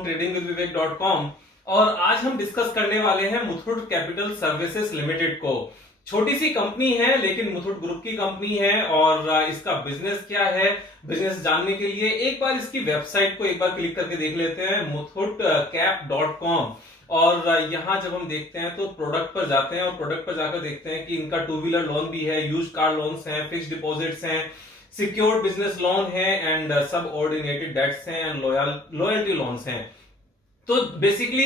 tradingwithvivek.com। और आज हम डिस्कस करने वाले हैं मुथूट कैपिटल सर्विसेज लिमिटेड को। छोटी सी कंपनी है लेकिन मुथूट ग्रुप की कंपनी है। और इसका बिजनेस क्या है, बिजनेस जानने के लिए एक बार इसकी वेबसाइट को एक बार क्लिक करके देख लेते हैं, muthutcap.com। और यहाँ जब हम देखते हैं तो प्रोडक्ट पर जाते हैं और प्रोडक्ट पर जाकर देखते हैं कि इनका टू व्हीलर लोन भी है, यूज कार लोन्स हैं, फिक्स्ड डिपॉजिट्स हैं, सिक्योर्ड बिजनेस लोन है एंड सब ऑर्डिनेटेड डेट्स हैं एंड लॉयल्टी लोन्स हैं। तो बेसिकली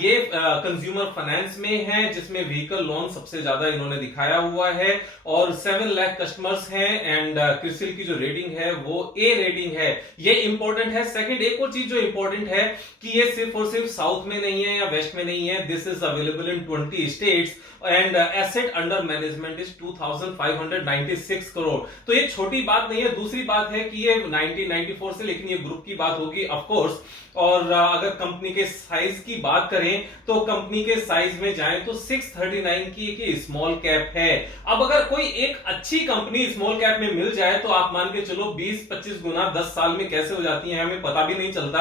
ये कंज्यूमर फाइनेंस में है जिसमें व्हीकल लोन सबसे ज्यादा इन्होंने दिखाया हुआ है और 7 लाख कस्टमर्स हैं एंड क्रिसिल की जो रेटिंग है वो ए रेटिंग है। ये इंपॉर्टेंट है। सेकंड एक और चीज जो इंपॉर्टेंट है कि ये सिर्फ और सिर्फ साउथ में नहीं है या वेस्ट में नहीं है, this is available in 20 states and asset under management is 2596 crore. तो ये छोटी बात नहीं है। दूसरी बात है कि ये 1994 से, लेकिन ये ग्रुप की बात होगी ऑफ कोर्स। और अगर कंपनी के साइज की बात करें तो कंपनी के साइज में जाएं तो 639 की एक स्मॉल कैप है। अब अगर कोई एक अच्छी कंपनी स्मॉल कैप में मिल जाए तो आप मान के चलो 20-25 गुना 10 साल में कैसे हो जाती है हमें पता भी नहीं चलता।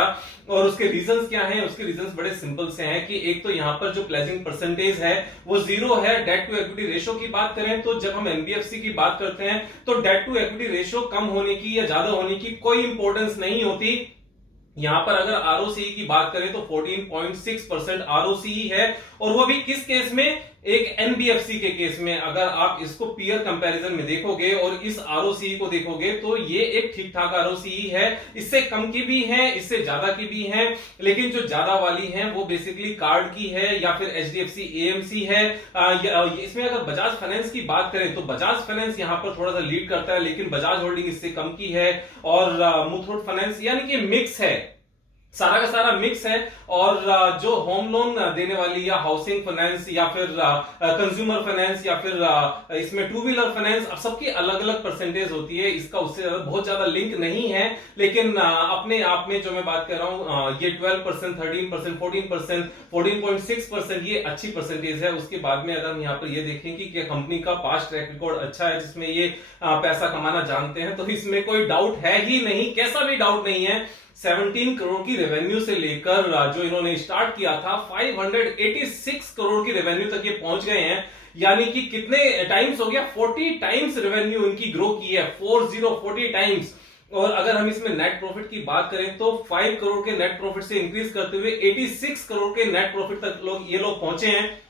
और उसके रीजंस क्या हैं? उसके रीजंस बड़े सिंपल से हैं कि एक तो यहां पर जो प्लेजिंग परसेंटेज है वो 0 है। डेट टू इक्विटी रेशो की बात करें तो जब हम एनबीएफसी की बात करते हैं तो डेट टू इक्विटी रेशो कम होने की या ज्यादा होने की कोई इंपॉर्टेंस नहीं होती। यहां पर अगर आरओसीई की बात करें तो 14.6% आरओसीई है और वो भी किस केस में? एक एनबीएफसी के केस में। अगर आप इसको पीयर कंपैरिजन में देखोगे और इस आरओसीई को देखोगे तो ये एक ठीक ठाक आरओसीई है। इससे कम की भी है, इससे ज्यादा की भी है, लेकिन जो ज्यादा वाली है वो बेसिकली कार्ड की है या फिर एचडीएफसी एएमसी है। इसमें अगर बजाज फाइनेंस की बात करें तो बजाज फाइनेंस यहां पर थोड़ा सा लीड करता है, लेकिन बजाज होल्डिंग इससे कम की है। और मुथूट फाइनेंस यानी कि मिक्स है, सारा का सारा मिक्स है। और जो होम लोन देने वाली या हाउसिंग फाइनेंस या फिर कंज्यूमर फाइनेंस या फिर इसमें टू व्हीलर फाइनेंस, अब सबकी अलग अलग परसेंटेज होती है। इसका उससे बहुत ज्यादा लिंक नहीं है, लेकिन अपने आप में जो मैं बात कर रहा हूं ये 12%, 13%, 14%, 14.6% ये अच्छी परसेंटेज है। उसके बाद में अगर हम यहाँ पर ये देखें कि कंपनी का पास्ट ट्रैक रिकॉर्ड अच्छा है जिसमें ये पैसा कमाना जानते हैं, तो इसमें कोई डाउट है ही नहीं, कैसा भी डाउट नहीं है। 17 करोड़ की रेवेन्यू से लेकर जो इन्होंने स्टार्ट किया था 586 करोड़ की रेवेन्यू तक ये पहुंच गए हैं। यानी कि कितने टाइम्स हो गया? 40 टाइम्स रेवेन्यू इनकी ग्रो की है, 40 टाइम्स। और अगर हम इसमें नेट प्रॉफिट की बात करें तो 5 करोड़ के नेट प्रॉफिट से इंक्रीज करते हुए 86 करोड़ के नेट प्रॉफिट तक ये लोग पहुंचे हैं।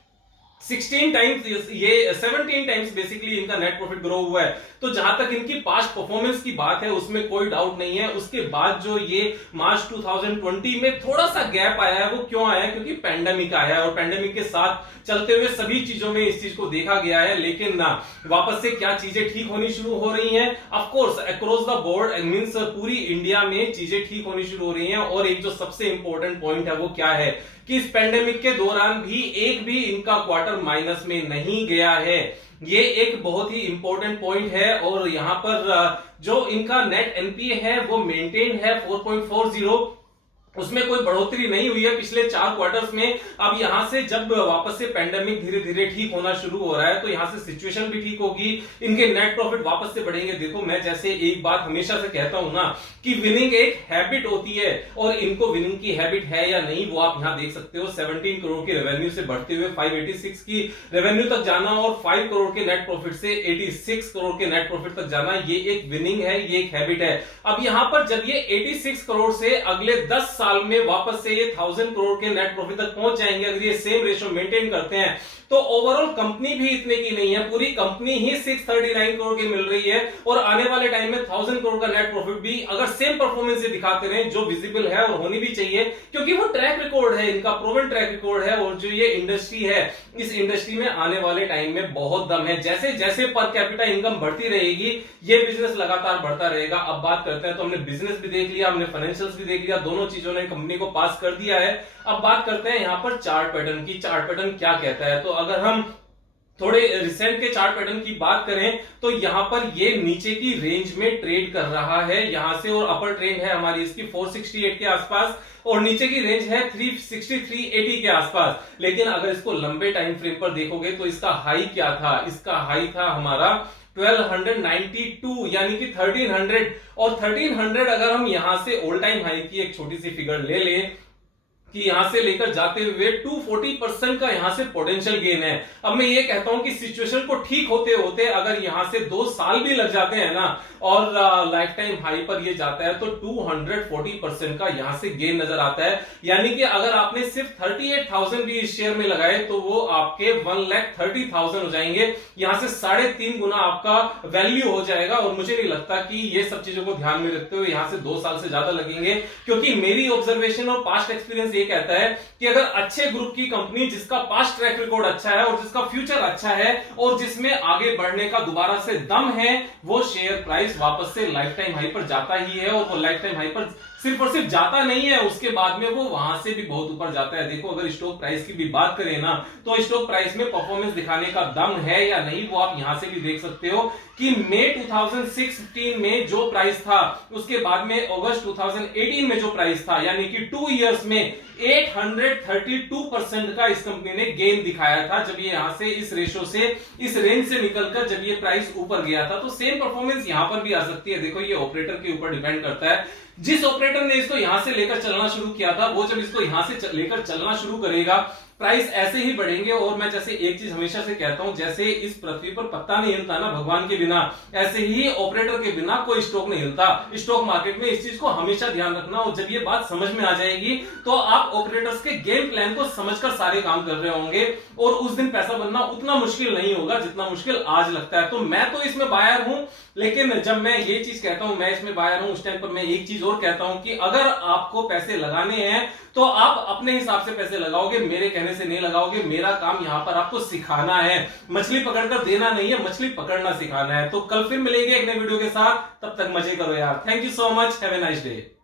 16 टाइम्स, ये 17 टाइम्स बेसिकली इनका नेट प्रॉफिट ग्रो हुआ है। तो जहां तक इनकी पास्ट परफॉर्मेंस की बात है उसमें कोई डाउट नहीं है। उसके बाद जो ये मार्च 2020 में थोड़ा सा गैप आया है, वो क्यों आया है? क्योंकि पैंडेमिक आया है और पैंडेमिक के साथ चलते हुए सभी चीजों में इस चीज को देखा गया है। लेकिन वापस से क्या चीजें ठीक होनी शुरू हो रही हैं? Of course across the board means पूरी इंडिया में चीजें ठीक होनी शुरू हो रही हैं। और एक जो सबसे इंपॉर्टेंट पॉइंट है वो क्या है कि इस पैंडेमिक के दौरान भी एक भी इनका क्वार्टर माइनस में नहीं गया है। ये एक बहुत ही इंपॉर्टेंट पॉइंट है। और यहां पर जो इनका नेट एनपीए है वो मेंटेन है 4.40, उसमें कोई बढ़ोतरी नहीं हुई है पिछले 4 क्वार्टर्स में। अब यहां से जब वापस से पैंडेमिक धीरे धीरे ठीक होना शुरू हो रहा है तो यहां से सिचुएशन भी ठीक होगी, इनके नेट प्रॉफिट वापस से बढ़ेंगे। देखो मैं जैसे एक बात हमेशा से कहता हूं ना कि विनिंग एक हैबिट होती है और इनको विनिंग की हैबिट है या नहीं वो आप यहां देख सकते हो। 17 करोड़ की रेवेन्यू से बढ़ते हुए 586 की रेवेन्यू तक जाना और 5 करोड़ के नेट प्रॉफिट से 86 करोड़ के नेट प्रॉफिट तक जाना, ये एक विनिंग है, ये एक हैबिट है। अब यहां पर जब ये 86 करोड़ से अगले 10 साल में वापस से ये 1000 करोड़ के नेट प्रॉफिट तक पहुंच जाएंगे, अगर ये सेम रेशो मेंटेन करते हैं तो ओवरऑल कंपनी भी इतने की नहीं है, पूरी कंपनी ही 639 करोड़ की मिल रही है। और आने वाले टाइम में 1000 करोड़ का नेट प्रॉफिट भी अगर सेम परफॉर्मेंस से दिखाते रहे, जो विजिबल है और होनी भी चाहिए, क्योंकि वो ट्रैक रिकॉर्ड है, इनका प्रूवन ट्रैक रिकॉर्ड है। और जो ये इंडस्ट्री है, इस इंडस्ट्री में आने वाले टाइम में बहुत दम है। जैसे जैसे पर कैपिटा इनकम बढ़ती रहेगी ये बिजनेस लगातार बढ़ता रहेगा। अब बात करते हैं तो हमने बिजनेस भी देख लिया, हमने फाइनेंशियल्स भी देख लिया, दोनों चीजों ने कंपनी को पास कर दिया है। अब बात करते हैं यहां पर चार्ट पैटर्न की। चार्ट पैटर्न क्या कहता है? तो अगर हम थोड़े रिसेंट के चार्ट पैटर्न की बात करें तो यहां पर ये नीचे की रेंज में ट्रेड कर रहा है यहां से, और अपर ट्रेंड है हमारी इसकी 468 के आसपास और नीचे की रेंज है 360-380 के आसपास। लेकिन अगर इसको लंबे टाइम फ्रेम पर देखोगे तो इसका हाई क्या था? इसका हाई था हमारा 1292 यानी कि 1300। और 1300 अगर हम यहां से ऑल टाइम हाई की एक छोटी सी फिगर ले लें कि यहां से लेकर जाते हुए 240% का यहां से पोटेंशियल गेन है। अब मैं ये कहता हूं कि सिचुएशन को ठीक होते होते अगर यहां से 2 साल भी लग जाते हैं ना और लाइफ टाइम हाई पर ये जाता है तो 240% का यहां से गेन नजर आता है। यानी कि अगर आपने सिर्फ 38,000 भी इस शेयर में लगाए तो वो आपके 1,30,000 हो जाएंगे। यहां से 3.5 गुना आपका वैल्यू हो जाएगा। और मुझे नहीं लगता कि ये सब चीजों को ध्यान में रखते हुए यहां से 2 साल से ज्यादा लगेंगे, क्योंकि मेरी ऑब्जर्वेशन और पास्ट एक्सपीरियंस ये कहता है कि अगर अच्छे ग्रुप की कंपनी जिसका पास्ट ट्रैक रिकॉर्ड अच्छा है और जिसका फ्यूचर अच्छा है और जिसमें आगे बढ़ने का दोबारा से दम है, वो शेयर प्राइस वापस से लाइफ टाइम हाई पर जाता ही है। और वो लाइफ टाइम हाई पर सिर्फ और सिर्फ जाता नहीं है, उसके बाद में वो वहां से भी बहुत ऊपर जाता है। देखो, अगर स्टॉक प्राइस की भी बात करें ना तो स्टॉक प्राइस में परफॉर्मेंस दिखाने का दम है या नहीं, वो आप यहां से भी देख सकते हो कि मई 2016 में जो प्राइस था उसके बाद में अगस्त 2018 में जो प्राइस था, यानी कि 2 इयर्स में 832% का इस कंपनी ने गेन दिखाया था जब ये यहां से इस रेशो से, इस रेंज से निकलकर जब ये प्राइस ऊपर गया था। तो सेम परफॉर्मेंस यहां पर भी आ सकती है। देखो, ये ऑपरेटर के ऊपर डिपेंड करता है। जिस ऑपरेटर ने इसको यहां से लेकर चलना शुरू किया था वो जब इसको यहां से लेकर चलना शुरू करेगा, प्राइस ऐसे ही बढ़ेंगे। और मैं जैसे एक चीज हमेशा से कहता हूं, जैसे इस पृथ्वी पर पत्ता नहीं हिलता ना भगवान के बिना, ऐसे ही ऑपरेटर के बिना कोई स्टॉक नहीं हिलता। स्टॉक मार्केट में इस चीज को हमेशा ध्यान रखना। और जब ये बात समझ में आ जाएगी तो आप ऑपरेटर्स के गेम प्लान को समझकर सारे काम कर रहे होंगे और उस दिन पैसा बनना उतना मुश्किल नहीं होगा जितना मुश्किल आज लगता है। तो मैं तो इसमें बायर हूं, लेकिन जब मैं ये चीज कहता हूं मैं इसमें बायर हूं, उस टाइम पर मैं एक चीज और कहता हूं कि अगर आपको पैसे लगाने हैं तो आप अपने हिसाब से पैसे लगाओगे, मेरे कहने से नहीं लगाओगे। मेरा काम यहां पर आपको सिखाना है, मछली पकड़कर देना नहीं है, मछली पकड़ना सिखाना है। तो कल फिर मिलेंगे एक नए वीडियो के साथ, तब तक मजे करो यार। Thank you so much, have a nice day.